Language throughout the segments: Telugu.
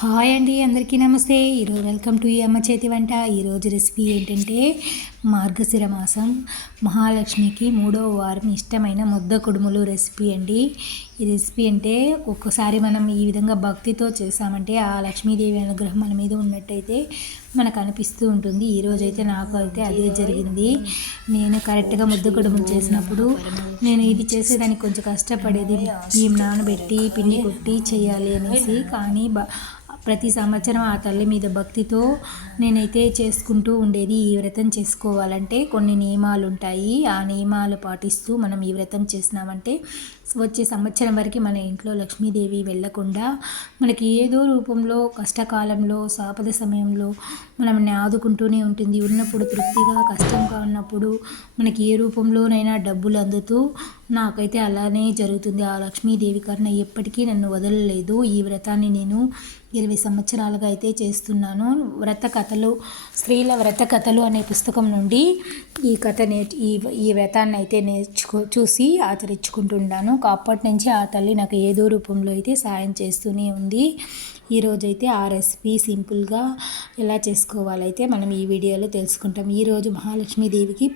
హాయ్ అండి అందరికీ నమస్తే. ఈరోజు వెల్కమ్ టు ఈ అమ్మ చేతి వంట. ఈరోజు రెసిపీ ఏంటంటే మార్గశిర మాసం. మహాలక్ష్మికి మూడో వారం ఇష్టమైన ముద్ద కుడుములు రెసిపీ అండి. ఈ రెసిపీ అంటే ఒక్కసారి మనం ఈ విధంగా భక్తితో చేసామంటే ఆ లక్ష్మీదేవి అనుగ్రహం మన మీద ఉన్నట్టయితే మనకు అనిపిస్తూ ఉంటుంది. ఈరోజు అయితే నాకు అయితే అదే జరిగింది. నేను కరెక్ట్గా ముద్ద కుడుములు చేసినప్పుడు నేను ఇది చేసేదానికి కొంచెం కష్టపడేది. బియ్యం నానబెట్టి పిండి కొట్టి చేయాలి అనేసి. కానీ ప్రతి సంవత్సరం ఆ తల్లి మీద భక్తితో నేనైతే చేసుకుంటూ ఉండేది ఈ వ్రతం చేసుకోవాలంటే కొన్ని నియమాలు ఉంటాయి ఆ నియమాలు పాటిస్తూ మనం ఈ వ్రతం చేసినామంటే వచ్చే సంవత్సరం వరకు మన ఇంట్లో లక్ష్మీదేవి వెళ్ళకుండా మనకి ఏదో రూపంలో కష్టకాలంలో సాపద సమయంలో మనల్ని ఆదుకుంటూనే ఉంటుంది. ఉన్నప్పుడు తృప్తిగా కష్టంగా ఉన్నప్పుడు మనకి ఏ రూపంలోనైనా డబ్బులు అందుతూ నాకైతే అలానే జరుగుతుంది. ఆ లక్ష్మీదేవి కన్నా ఎప్పటికీ నన్ను వదలలేదు. ఈ వ్రతాన్ని నేను ఇరవై సంవత్సరాలుగా అయితే చేస్తున్నాను. వ్రత కథలు స్త్రీల వ్రత కథలు అనే పుస్తకం నుండి ఈ కథ నే ఈ ఈ వ్రతాన్ని అయితే నేర్చుకో చూసి ఆచరించుకుంటున్నాను. అప్పటి నుంచి ఆ తల్లి నాకు ఏదో రూపంలో అయితే సాయం చేస్తూనే ఉంది. ఈరోజైతే ఆ రెసిపీ సింపుల్గా ఎలా చేసుకోవాలైతే మనం ఈ వీడియోలో తెలుసుకుంటాం. ఈరోజు మహాలక్ష్మీదేవికి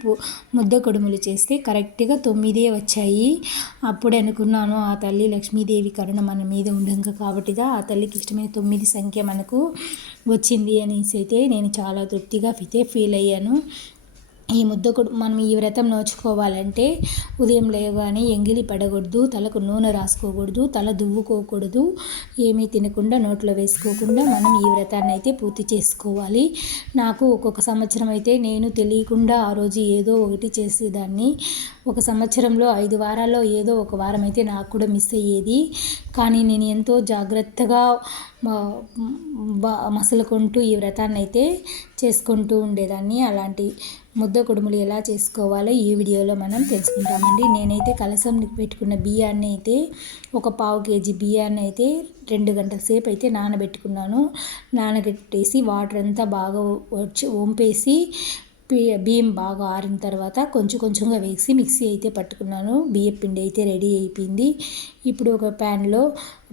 ముద్ద కొడుములు చేస్తే కరెక్ట్గా తొమ్మిదే వచ్చాయి. అప్పుడు అనుకున్నాను ఆ తల్లి లక్ష్మీదేవి కరుణ మన మీద ఉండగా కాబట్టిగా ఆ తల్లికి ఇష్టమైన తొమ్మిది సంఖ్య మనకు వచ్చింది అనేసి అయితే నేను చాలా తృప్తిగా అయితే ఫీల్ అయ్యాను. ఈ ముద్దకుడు మనం ఈ వ్రతం నోచుకోవాలంటే ఉదయం లేవగానే ఎంగిలి పడకూడదు తలకు నూనె రాసుకోకూడదు తల దువ్వుకోకూడదు ఏమీ తినకుండా నోట్లో వేసుకోకుండా మనం ఈ వ్రతాన్ని అయితే పూర్తి చేసుకోవాలి. నాకు ఒక్కొక్క సంవత్సరం అయితే నేను తెలియకుండా ఆ రోజు ఏదో ఒకటి చేసేదాన్ని. ఒక సంవత్సరంలో ఐదు వారాల్లో ఏదో ఒక వారం అయితే నాకు కూడా మిస్ అయ్యేది. కానీ నేను ఎంతో జాగ్రత్తగా మసలుకుంటూ ఈ వ్రతాన్ని అయితే చేసుకుంటూ ఉండేదాన్ని. అలాంటి ముద్ద కుడుములు ఎలా చేసుకోవాలో ఈ వీడియోలో మనం తెలుసుకుంటామండి. నేనైతే కలసం పెట్టుకున్న బియ్యాన్ని అయితే ఒక పావు కేజీ బియ్యాన్ని అయితే రెండు గంటల సేపు అయితే నానబెట్టుకున్నాను. నానబెట్టేసి వాటర్ అంతా బాగా వచ్చి వంపేసి బియ్యం బాగా ఆరిన తర్వాత కొంచెం కొంచెంగా వేసి మిక్సీ అయితే పట్టుకున్నాను. బియ్యం పిండి అయితే రెడీ అయిపోయింది. ఇప్పుడు ఒక ప్యాన్లో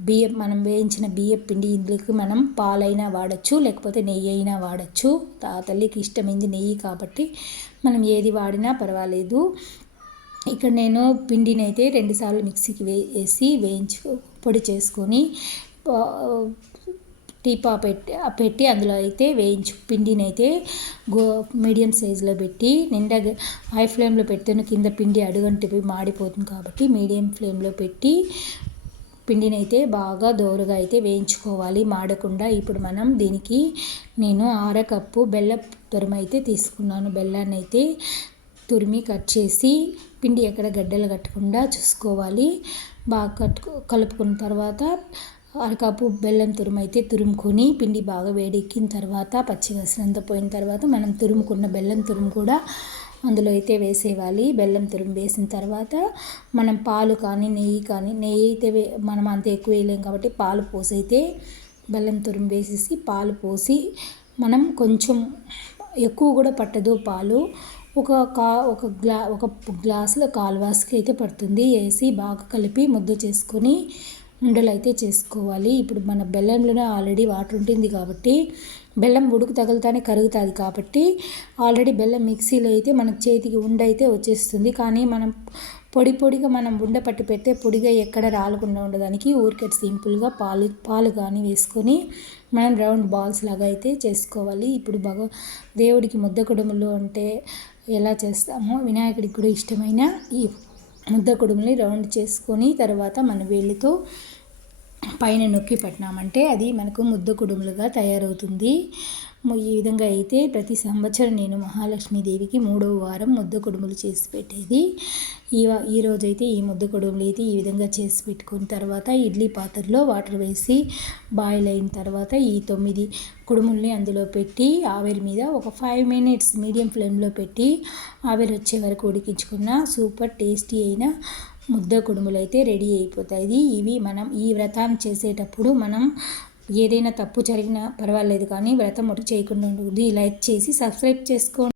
బియ్యం మనం వేయించిన బియ్యం పిండి ఇందులోకి మనం పాలైనా వాడచ్చు లేకపోతే నెయ్యి అయినా వాడచ్చు. ఆ తల్లికి ఇష్టమైంది నెయ్యి కాబట్టి మనం ఏది వాడినా పర్వాలేదు. ఇక్కడ నేను పిండిని అయితే రెండుసార్లు మిక్సీకి వేసి వేయించు పొడి చేసుకొని టీపా పెట్టి పెట్టి అందులో అయితే వేయించు పిండిని అయితే గో మీడియం సైజులో పెట్టి నిండా హై ఫ్లేమ్లో పెడితేనే కింద పిండి అడుగంటి మాడిపోతుంది కాబట్టి మీడియం ఫ్లేమ్లో పెట్టి పిండిని అయితే బాగా దోరగా అయితే వేయించుకోవాలి. మాడకుండా ఇప్పుడు మనం దీనికి నేను అరకప్పు బెల్ల తురుము అయితే తీసుకున్నాను. బెల్లాన్ని అయితే తురిమి కట్ చేసి పిండి ఎక్కడ గడ్డలు కట్టకుండా చూసుకోవాలి. బాగా కట్టుకు కలుపుకున్న తర్వాత అరకప్పు బెల్లం తురుమైతే తురుముకొని పిండి బాగా వేడెక్కిన తర్వాత పచ్చివాసనంత పోయిన తర్వాత మనం తురుముకున్న బెల్లం తురుము కూడా అందులో అయితే వేసేవాలి బెల్లం తురుము వేసిన తర్వాత మనం పాలు కానీ నెయ్యి కానీ నెయ్యి అయితే మనం అంత ఎక్కువ వేయలేం కాబట్టి పాలు పోసైతే బెల్లం తురుము వేసేసి పాలు పోసి మనం కొంచెం ఎక్కువ కూడా పట్టదు పాలు. ఒక కా ఒక గ్లా ఒక గ్లాసులో కాల్వాస్కి అయితే పడుతుంది. వేసి బాగా కలిపి ముద్ద చేసుకొని ఉండలు అయితే చేసుకోవాలి. ఇప్పుడు మన బెల్లంలోనే ఆల్రెడీ వాటర్ ఉంటుంది కాబట్టి బెల్లం ఉడుకు తగులుతానే కరుగుతుంది కాబట్టి ఆల్రెడీ బెల్లం మిక్సీలో అయితే మనకు చేతికి ఉండ అయితే వచ్చేస్తుంది. కానీ మనం పొడి పొడిగా మనం ఉండ పట్టి పెడితే పొడిగా ఎక్కడ రాలకుండా ఉండడానికి ఊరికే సింపుల్గా పాలు పాలు కానీ వేసుకొని మనం రౌండ్ బాల్స్ లాగా అయితే చేసుకోవాలి. ఇప్పుడు భగవ దేవుడికి ముద్ద కుడుములు అంటే ఎలా చేస్తామో వినాయకుడికి కూడా ఇష్టమైన ఈ ముద్ద కుడుముని రౌండ్ చేసుకొని తర్వాత మన వేళ్ళతో పైన నొక్కి పెట్టినామంటే అది మనకు ముద్ద కుడుములుగా తయారవుతుంది. ఈ విధంగా అయితే ప్రతి సంవత్సరం నేను మహాలక్ష్మీదేవికి మూడవ వారం ముద్ద కుడుములు చేసి పెట్టేది. ఈ ఈరోజు అయితే ఈ ముద్ద కుడుములు అయితే ఈ విధంగా చేసి పెట్టుకున్న తర్వాత ఇడ్లీ పాత్రలో వాటర్ వేసి బాయిల్ అయిన తర్వాత ఈ తొమ్మిది కుడుముల్ని అందులో పెట్టి ఆవిరి మీద ఒక ఫైవ్ మినిట్స్ మీడియం ఫ్లేమ్లో పెట్టి ఆవిరి వచ్చే వరకు ఉడికించుకున్న సూపర్ టేస్టీ అయిన ముద్ద కుడుములు అయితే రెడీ అయిపోతాయి. ఇవి మనం ఈ వ్రతాన్ని చేసేటప్పుడు మనం ఏదైనా తప్పు జరిగినా పర్వాలేదు కానీ వ్రతం ఒకటి చేయకుండా ఉంటుంది లైక్ చేసి సబ్స్క్రైబ్ చేసుకోండి.